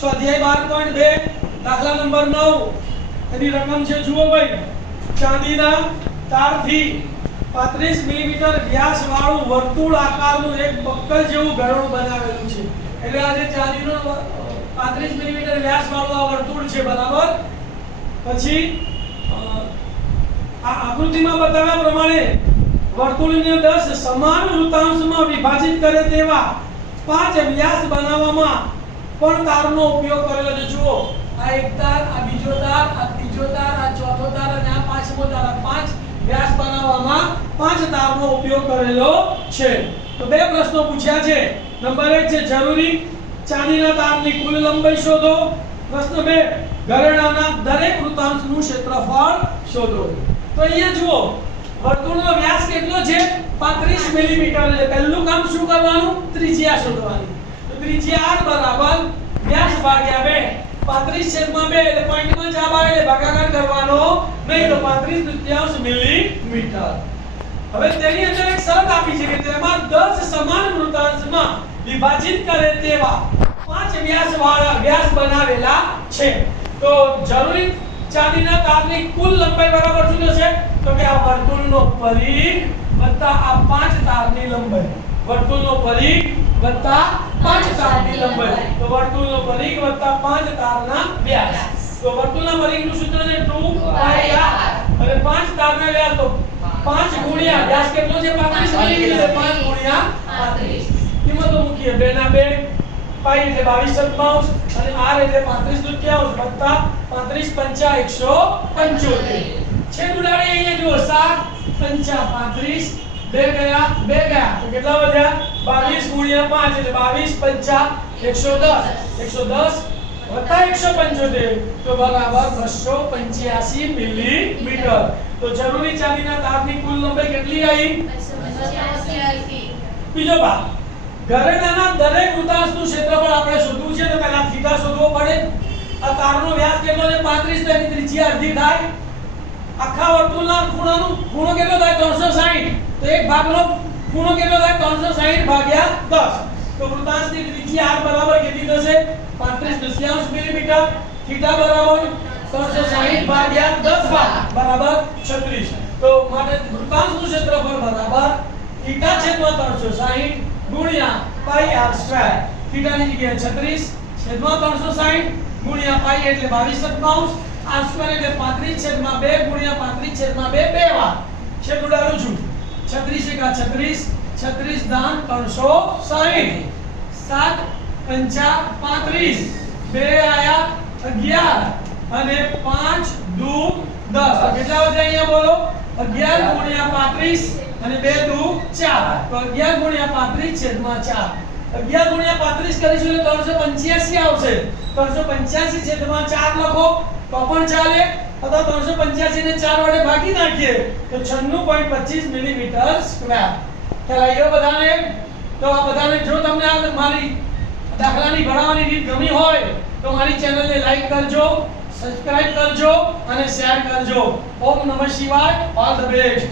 સ્વાધ્યાય 12.2 દાખલા નંબર 9 એની રકમ છે જુઓ ભાઈ ચાંદીના તારથી 35 મિલીમીટર વ્યાસ વાળું વર્તુળ આકારનું એક બક્કલ જેવું ઘરેણું બનાવેલું છે એટલે આ જે ચાંદીનું 35 મિલીમીટર વ્યાસ વાળું આ વર્તુળ છે બરાબર પછી આ આકૃતિમાં બતાવ્યા પ્રમાણે વર્તુળને 10 સમાન વૃત્તાંશમાં વિભાજિત કરે તેવા 5 વ્યાસ બનાવવામાં પણ તારનો ઉપયોગ કરેલો છે જુઓ આ એક તાર આ બીજો તાર આ ત્રીજો તાર આ ચોથો તાર અને આ પાંચમો તાર આ 5 વ્યાસ બનાવવામાં 5 તારનો ઉપયોગ કરેલો છે તો બે પ્રશ્નો પૂછ્યા છે નંબર 1 છે જરૂરી ચાંદીના તારની કુલ લંબાઈ શોધો પ્રશ્ન 2 ઘરેણાના દરેક વૃત્તાંશનું ક્ષેત્રફળ શોધો તો અહીંયા જુઓ વર્તુળનો વ્યાસ કેટલો છે 35 મિલીમીટર એટલે પહેલું કામ શું કરવાનું ત્રિજ્યા શોધવાની તો ત્રિજ્યા r બરાબર વ્યાસ ભાગ્યા 2 35/2 એટલે પોઈન્ટમાં જવાબ આવે એટલે ભાગાકાર કરવાનો નહીં તો 35 મિલીમીટર હવે તેની અંદર એક શરત આપી છે કે તેમાં 10 સમાન વૃત્તાંશમાં વિભાજિત કરે તેવા 5 વ્યાસ બનાવેલા છે તો જરૂરી ચાંદીના તારની કુલ લંબાઈ બરાબર શું થશે તો કે આ વર્તુળનો પરિઘ વત્તા આ 5 તારની લંબાઈ વર્તુળનો પરિઘ વત્તા 5 તારની લંબાઈ તો વર્તુળનો પરિઘ વત્તા 5 તારના વ્યાસ તો વર્તુળના પરિઘનું સૂત્ર છે 2πr અને 5 તારના વ્યાસ તો 5 ગુણ્યા વ્યાસ કેટલો છે 35 મિલીમીટર 5 ગુણ્યા 35 કિંમતો મૂકીએ 2 ના 2 પાઈ એટલે 22 અને r એટલે 35 વત્તા 35 પંચા 175 છેદ ઉડાડી અહીંયા જુઓ 7 5 35 2 ગયા તો કેટલા વધ્યા 22 ગુણ્યા 5 એટલે 22 પંચા 110 વત્તા 175 તો બરાબર 285 મિલીમીટર તો જરૂરી ચાંદીના તારની કુલ લંબાઈ કેટલી આવી 285 બીજો ભાગ ઘરેણાના દરેક વૃત્તાંશનું ક્ષેત્રફળ આપણે શોધવું છે તો પહેલા થીટા શોધવો પડે આ તારનો વ્યાસ કેટલો છે 35 તો એની ત્રિજ્યા અડધી થાય આખા વર્તુળના ખૂણો કેટલો થાય 360 તો એક ભાગનો ખૂણો કેટલો થાય 360 ભાગ્યા 10 તો વૃત્તાંશની ત્રિજ્યા r બરાબર કેટલી થશે 35 મિલીમીટર થીટા બરાબર 360 ભાગ્યા 10 બરાબર 36 તો માટે વૃત્તાંશનું ક્ષેત્રફળ બરાબર થીટા છેદમાં 360 ગુણ્યા પાઈ r સ્ક્વેર થીટાની જગ્યાએ 36 છેદમાં 360 ગુણ્યા પાઈ એટલે 22 r સ્ક્વેર એટલે 35 છેદમાં 2 ગુણ્યા 35 છેદમાં 2 બે વાર છેદ ઉડાડું છું 36 એકા 36 36 દાન 360 7 પંચા 35 2 આયા 11 અને 5 દુ 10 કેટલા વધ્યા અહીંયા બોલો 11 ગુણ્યા 35 અને 2 દુ 4 તો 11 ગુણ્યા 35 છેદમાં 4 11 ગુણ્યા 35 કરીશું એટલે 385 આવશે 385 છેદમાં 4 લખો તો પણ ચાલે અથવા 385 ને 4 વડે ભાગી નાખીએ તો 96.25 મિલીમીટર સ્ક્વેર ખ્યાલ આવ્યો બધાને તો આ બધાને જો તમને આ મારી દાખલાની ગણવાની રીત ગમી હોય તો મારી ચેનલને લાઈક કરજો સબસ્ક્રાઇબ કરજો અને શેર કરજો ઓમ નમઃ શિવાય ઓલ ધ બેસ્ટ